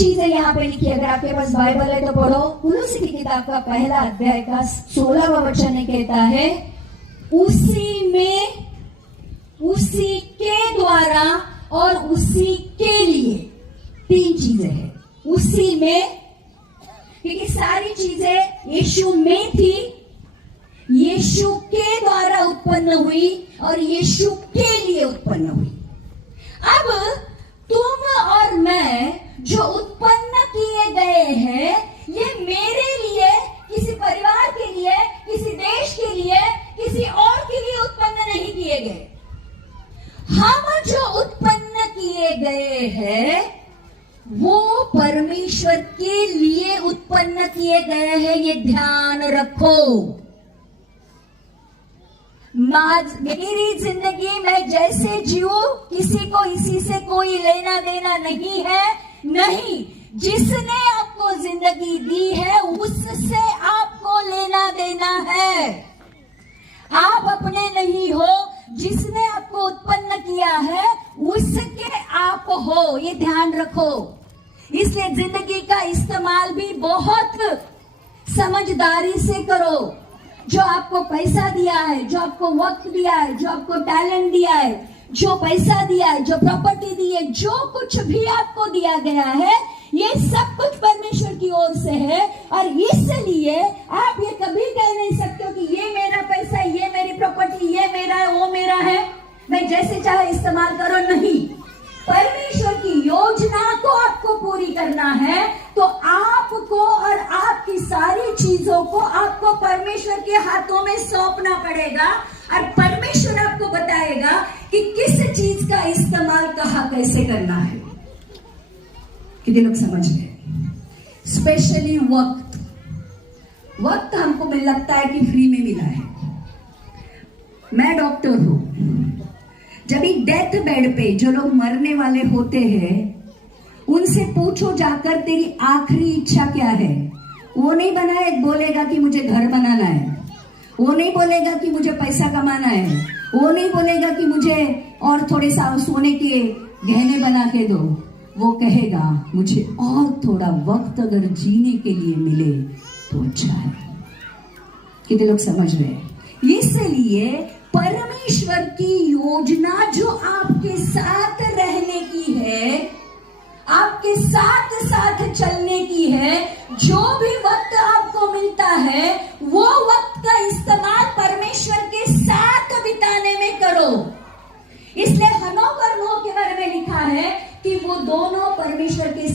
चीजें यहाँ पे लिखी है। अगर आपके पास बाइबल है तो पढ़ो। कुलुसी की किताब का पहला अध्याय का 16वां वचन ने कहता है, उसी में, उसी के द्वारा और उसी के लिए। 3 चीजें हैं उसी में, क्योंकि सारी चीजें यीशु में थी, यीशु के द्वारा उत्पन्न हुई और यीशु के लिए उत्पन्न हुई। अब तुम और मैं जो उत्पन्न किए गए हैं, ये मेरे लिए, किसी परिवार के लिए, किसी देश के लिए, किसी और के लिए उत्पन्न नहीं किए गए। हम जो उत्पन्न किए गए हैं वो परमेश्वर के लिए उत्पन्न किए गए हैं, ये ध्यान रखो। मेरी जिंदगी में जैसे जीऊं, किसी को इसी से कोई लेना देना नहीं है। नहीं, जिसने आपको जिंदगी दी है उससे आपको लेना देना है। आप अपने नहीं हो, जिसने आपको उत्पन्न किया है उसके आप हो, ये ध्यान रखो। इसलिए जिंदगी का इस्तेमाल भी बहुत समझदारी से करो। जो आपको पैसा दिया है, जो आपको वक्त दिया है, जो आपको टैलेंट दिया है, जो पैसा दिया है, जो प्रॉपर्टी दी है, जो कुछ भी आपको दिया गया है, ये सब कुछ परमेश्वर की ओर से है। और इसलिए आप ये कभी कह नहीं सकते हो कि ये मेरा पैसा, ये मेरी प्रॉपर्टी, ये मेरा है, वो मेरा है, मैं जैसे चाहे इस्तेमाल करो। नहीं, परमेश्वर की योजना को आपको पूरी करना है तो आपको और आपकी सारी चीजों को आपको परमेश्वर के हाथों में सौंपना पड़ेगा। और परमेश्वर आपको बताएगा कि किस चीज का इस्तेमाल कहाँ कैसे करना है। कितने लोग समझ गए? स्पेशली वक्त हमको मिल लगता है कि फ्री में मिला है। मैं डॉक्टर हूं। जब एक डेथ बेड पे जो लोग मरने वाले होते हैं उनसे पूछो जाकर तेरी आखिरी इच्छा क्या है, वो नहीं बोलेगा कि मुझे घर बनाना है, वो नहीं बोलेगा कि मुझे पैसा कमाना है, वो नहीं बोलेगा कि मुझे और थोड़े सा सोने के गहने बना के दो। वो कहेगा मुझे और थोड़ा वक्त अगर जीने के लिए मिले तो अच्छा है। कितने लोग समझ रहे? इसलिए परमेश्वर की योजना जो आपके साथ रहने की है, आपके साथ साथ चलने की है, जो भी वक्त आपको मिलता है वो वक्त का इस्तेमाल परमेश्वर के साथ बिताने में करो। इसलिए हनोक और नोह के बारे में लिखा है कि वो दोनों परमेश्वर के